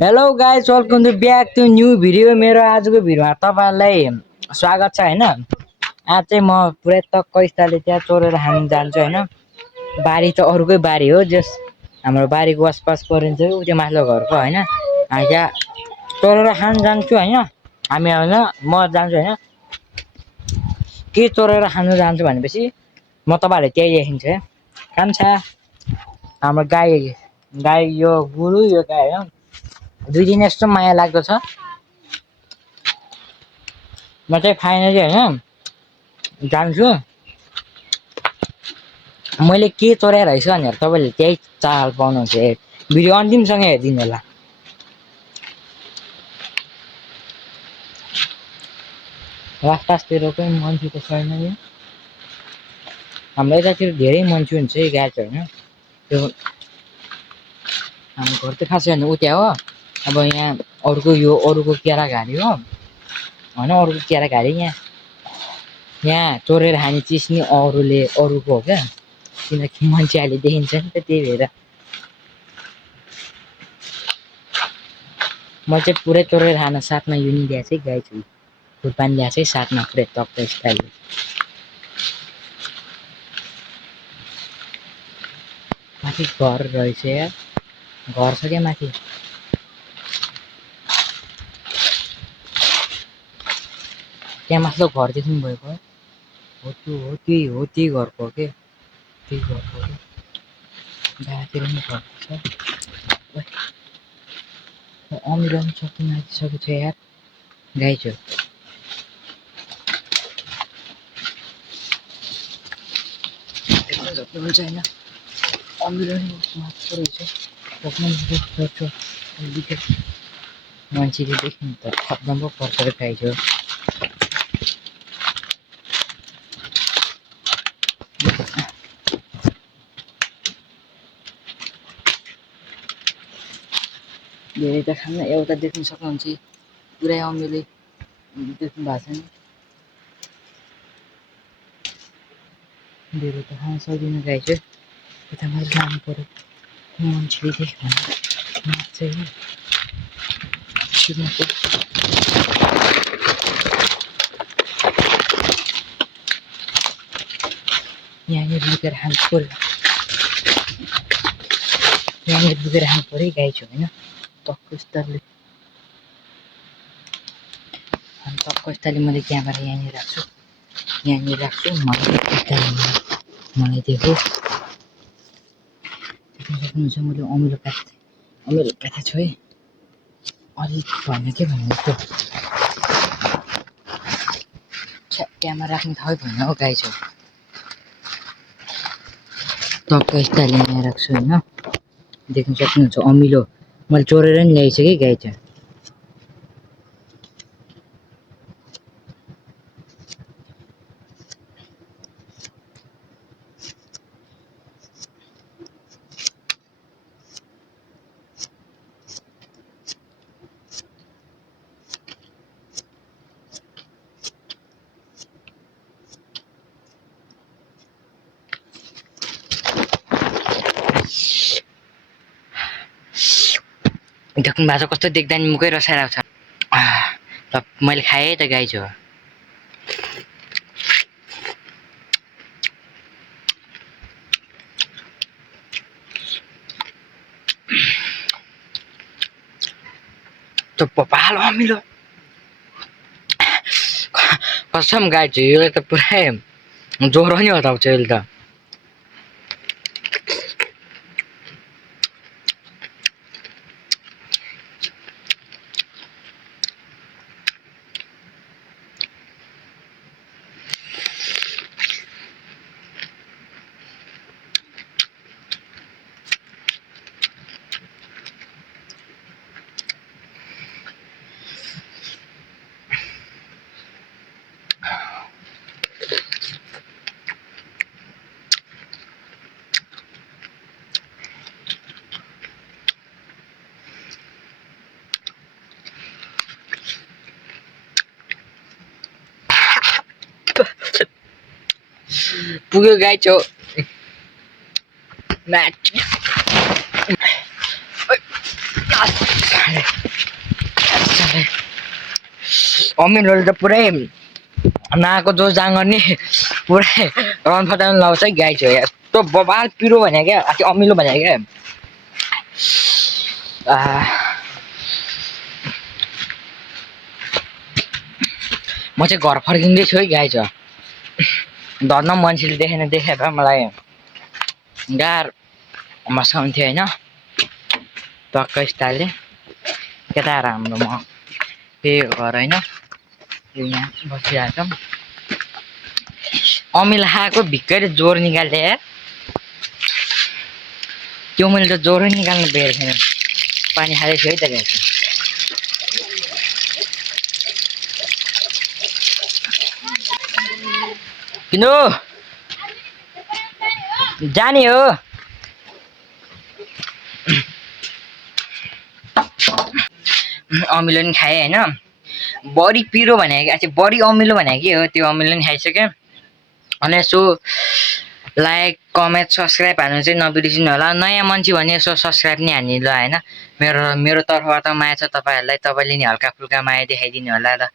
Hello guys, welcome to back to new video. मेरो आजको भिडियोमा तपाईँलाई स्वागत छ होइन। आज चाहिँ म पुरै टक्क स्टाइलले त्यहाँ चोरेर खान जान्छु होइन। बारी त अरूकै बारी हो, जस हाम्रो बारीको आसपास परिन्छ त्यो माथिल्लो घरको होइन। हामी त्यहाँ चोरेर खान जान्छु होइन। हामी होइन, म जान्छु होइन। के चोरेर खानु जान्छु भनेपछि म तपाईँहरूलाई त्यही देखिन्छु है। कान्छा हाम्रो गाई यो गुरु यो गाई होइन। दुई दिन यस्तो माया लाग्दो छ। म चाहिँ फाइनली होइन जान्छु। मैले के चोरेर रहेछ भनेर तपाईँले त्यही चाल पाउनुहुन्छ। भिडियो अन्तिमसँग हेरिदिनु होला। रास्तातिर पनि मान्छे त छैन नि। हाम्रो यतातिर धेरै मान्छे हुन्छ है गाछ होइन। त्यो हाम्रो घर त खासै होइन, उता हो। अब यहाँ अरूको केराघारी हो होइन। अरूको केराघारी यहाँ चोरेर खाने चिज नि अरूको हो क्या। किनकि मान्छे अहिले देखिन्छ नि त, त्यही भएर म चाहिँ पुरै चोरेर खान साथमा युनि ल्याएको चाहिँ गाई छु। खुर्पानी ल्याएको चाहिँ साथमा पुरै टक्क स्टाइल। माथि घर रहेछ यार, घर छ क्या माथि। त्यहाँ माथिल्लो घर देख्नु भएको हो, त्यही घरको हो के। त्यही घरको हो गातिर पनि घर छ। अमिलो पनि सकिन आँटिसकेको छ यार, गाई छु। सक्नुहुन्छ होइन, अमिलो नि मात्र रहेछ। मान्छेले देख्नु त खत्तम पो पर्छ गाई छु। धेरै त खान्न, एउटा देख्न सक्नुहुन्छ पुरै अमिलो देख्नु भएको छ नि। धेरै त खान सक्दिनँ गाई छु। यता मैले लानु पऱ्यो, मान्छेले देख्यो भने माग्छ कि। यहाँनिर लुकेर खानु पऱ्यो, यहाँनिर लुकेर खानु पऱ्यो गाई छु होइन। टक्क स्टाइलले मैले क्यामेरा यहाँनिर राख्छु, मलाई देखो देख्न सक्नुहुन्छ। मैले अमिलो काटेको छु है, अलिक भएन के भन्नु जस्तो। क्यामेरा राख्ने ठाउँ भएन हो गाई छु। टक्क स्टाइलले यहाँ राख्छु होइन। देख्न सक्नुहुन्छ अमिलो मैले चोरेर नि ल्याइछु कि गाई छु। देख्नु भएको छ कस्तो देख्दा नि मुखै रसाएर आउँछ। ल मैले खाएँ त गाई छु। त्यो पपालो अमिलो कसम गाई छु। यो त पुरै ज्वरो नि हटाउँछ यसले त। पुग्यो गाई छु। अमिलोले त पुरै नाको जो जाङ गर्ने पुरै रन फटाउनु लाउँछ है गाई चाहिँ यस्तो बबाल पिरो भने क्या अस्ति अमिलो भने क्या म चाहिँ घर फर्किँदैछु है गाई छ धन्न मान्छेले देखेर मलाई गाह्रो मस्काउँथ्यो होइन टक्क स्टाइलले केटा राम्रो म त्यही घर होइन यहाँ बसिरहेको छ अमिल खाएको भिक्कैले जोर निकाल्थे यार त्यो मैले त जोरै निकाल्नु बेर थिएन पानी खाँदैछु है त गाई किनु जाने हो अमिलो नि खाएँ होइन बढी पिरो भने चाहिँ बढी अमिलो भने के हो त्यो अमिलो नि खाइसक्यो अनि यसो लाइक कमेन्ट सब्सक्राइब हान्नु चाहिँ नबिर्सिनु होला नयाँ मान्छे भने यसो सब्सक्राइब नि हान्नु ल होइन मेरो तर्फबाट माया छ तपाईँहरूलाई तपाईँले नि हल्का फुल्का माया देखाइदिनु होला र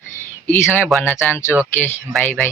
यतिसँगै भन्न चाहन्छु ओके बाई बाई